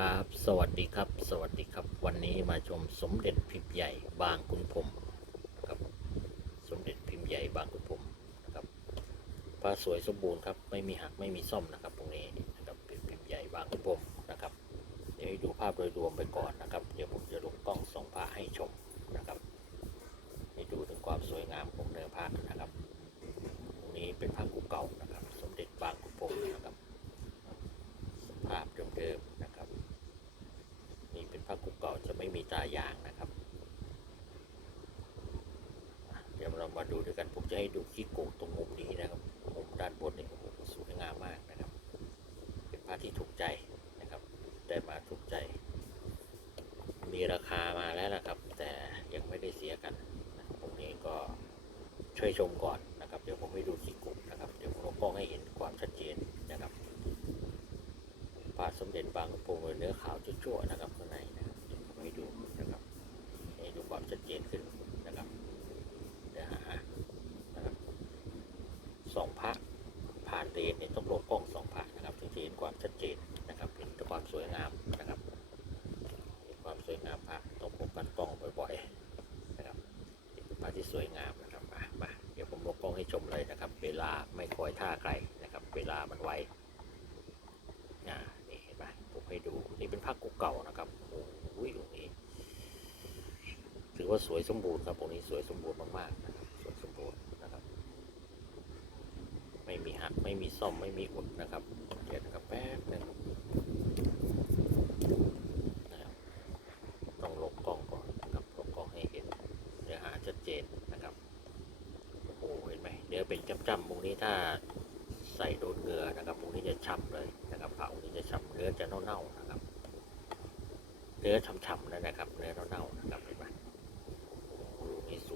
ครับ สวัสดีครับ สวัสดีครับ วันนี้มาชมสมเด็จพิมพ์ใหญ่บางคุณพรมครับ สมเด็จพิมพ์ใหญ่บางคุณพรมนะครับพระสวยสมบูรณ์ครับ ไม่มีหักไม่มีซ่อมนะครับตรงนี้นะครับเป็นพิมพ์ใหญ่บางคุณพรมนะครับ เดี๋ยวให้ดูภาพโดยรวมไปก่อนนะครับ เดี๋ยวผมจะลงกล้องส่องพระให้ชมนะครับ ให้ดูถึงความสวยงามของเนื้อพระนะครับ ตรงนี้เป็นพระกุเก่านะครับ สมเด็จบางคุณพรหมนะครับ ภาพเดิมๆนะครับ นี่เป็นผ้ากุกเก่าจะไม่มีตายางนะครับ เดี๋ยวเรามาดูด้วยกันผมจะให้ดูขี้โกงตรงมุมนี้นะครับมุมด้านบนนี่โอ้โหสวยงามมากนะครับ เป็นผ้าที่ถูกใจนะครับ ได้มาถูกใจ มีราคามาแล้วนะครับ แต่ยังไม่ได้เสียกันนะตรงนี้ก็ช่วยชมก่อนนะครับ เดี๋ยวผมให้ดูขี้โกงนะครับ เดี๋ยวผมเอากล้องให้เห็นความชัดเจนนะครับปลาสมเด็จบางกระโปรงเนื้อขาวชั่วๆนะครับข้างในนะ ความชัดเจนขึ้นนะครับเดี๋ยวหานะครับสองพระผ่านเดนเนี่ยต้องลงกล้องสองพระนะครับถึงจะเห็นความชัดเจนนะครับเห็นความสวยงามนะครับเห็นความสวยงามพระต้องพบกันกล้องบ่อยๆนะครับเป็นพระที่สวยงามนะครับมามาเดี๋ยวผมลงกล้องให้ชมเลยนะครับ เวลาไม่คอยท่าใครนะครับ เวลามันไวนี่เห็นไหมผมให้ดูนี่เป็นผ้ากุกเก่านะครับโอ้โห ว่าสวยสมบูรณ์ครับตรงนี้สวยสมบูรณ์มากๆนะครับสวยสมบูรณ์นะครับ ไม่มีหักไม่มีซ่อมไม่มีอุดนะครับเดี๋ยวนะครับแป๊บนึงนะครับต้องลงกล้องก่อนนะครับลงกล้องให้เห็นเนื้อหาชัดเจนนะครับโอ้เห็นไหมเนื้อเป็นจ้ำๆตรงนี้ถ้าใส่โดนเหงื่อนะครับตรงนี้จะฉ่ำเลยนะครับผ้าองค์นี้จะฉ่ำเนื้อจะเน่าๆนะครับเนื้อฉ่ำๆนะครับ เนื้อเน่าๆนะครับเห็นไหม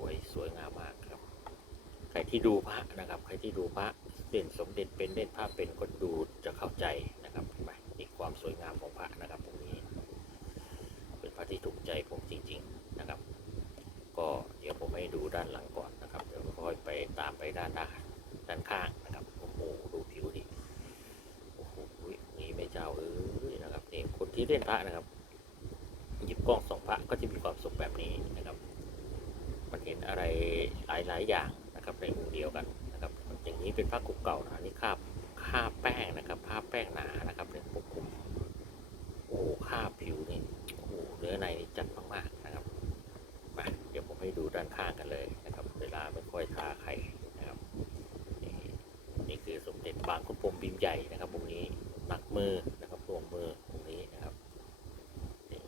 วยสวยงามมากครับ ใครที่ดูพระนะครับ ใครที่ดูพระเด่นสมเด็จเป็นเด่นพระเป็นก็ดูจะเข้าใจนะครับเห็นไหมนี่ความสวยงามของพระนะครับตรงนี้ เป็นพระที่ถูกใจผมจริง ๆนะครับ ก็เดี๋ยวผมให้ดูด้านหลังก่อนนะครับเดี๋ยวค่อยไปตามไปด้านหน้าด้านข้างนะครับโอ้โหดูผิวดิโอ้โหนี่แม่เจ้าเอ้ยนะครับนี่คนที่เล่นพระนะครับหยิบกล้องสองพระก็จะมีความสุขแบบนี้นะครับ มันเห็นอะไรหลาย ๆ อย่างนะครับในมุมเดียวกันนะครับ อย่างนี้เป็นผ้ากุกเก่านะนี่คาบคาบแป้งนะครับผ้าแป้งหนานะครับเนี่ยปกคลุมโอ้คาบผิวนี่โอ้เนื้อในจัดมากๆนะครับมาเดี๋ยวผมให้ดูด้านข้างกันเลยนะครับ เวลาไม่ค่อยทาใครนะครับนี่นี่คือสมเด็จบางคุณพรมบิมใหญ่นะครับตรงนี้หนักมือนะครับรวมมือตรงนี้นะครับนี่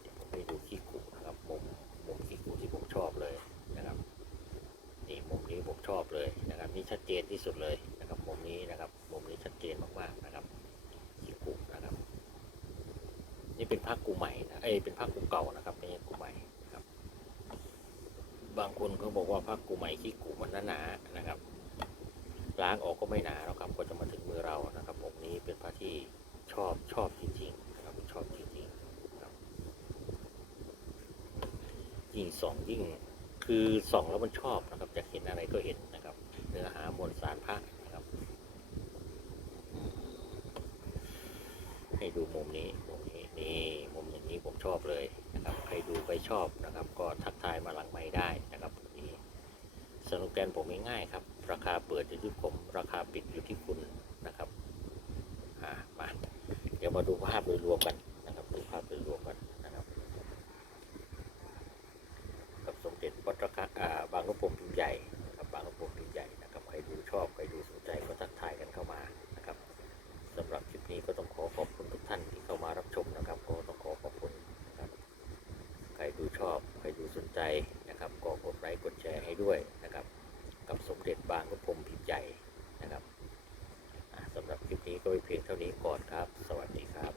เดี๋ยวผมให้ดูขี้กุนะครับมุมมุมขี้กุที่ผมชอบเลยนะครับนี่มุมนี้ผมชอบเลยนะครับ นี่ ชัดเจนที่สุดเลยนะครับมุมนี้นะครับมุมนี้ชัดเจนมากๆนะครับขี้กุนะครับ นี่เป็นผ้ากูใหม่นะเอ้ยเป็นผ้ากูเก่านะครับไม่ใช่กูใหม่นะครับ บางคนเขาบอกว่าผ้ากูใหม่ขี้กุมันหนาๆนะครับ ล้างออกก็ไม่หนาหรอกครับก็จะมาถึงมือเรานะครับองค์นี้เป็นพระที่ชอบชอบจริงๆนะครับชอบจริงๆครับยิ่งส่องยิ่งคือส่องแล้วมันชอบนะครับจะเห็นอะไรก็เห็นนะ เนื้อหามวลสารพระนะครับให้ดูมุมนี้มุมนี้นี่มุมอย่างนี้ผมชอบเลยนะครับใครดูใครชอบนะครับ ก็ทักทายมาหลังไม่ได้นะครับตรงนี้สโลแกนผมง่ายๆครับ ราคาเปิดอยู่ที่ผม ราคาปิดอยู่ที่คุณนะครับอ่ามาเดี๋ยวมาดูภาพโดยรวมกันนะครับดูภาพโดยรวมกันนะครับ กับสมเด็จวัดระฆังบางกระพรมพิมพ์ใหญ่ ครับใครดูชอบใครดูสนใจก็ทักทายกันเข้ามานะครับสำหรับคลิปนี้ก็ต้องขอขอบคุณทุกท่านที่เข้ามารับชมนะครับ ก็ต้องขอขอบคุณนะครับใครดูชอบใครดูสนใจนะครับก็กดไลค์กดแชร์ให้ด้วยนะครับ กับสมเด็จบางกระพรมพิมพ์ใหญ่นะครับสำหรับคลิปนี้ก็ไปเพียงเท่านี้ก่อนครับ สวัสดีครับ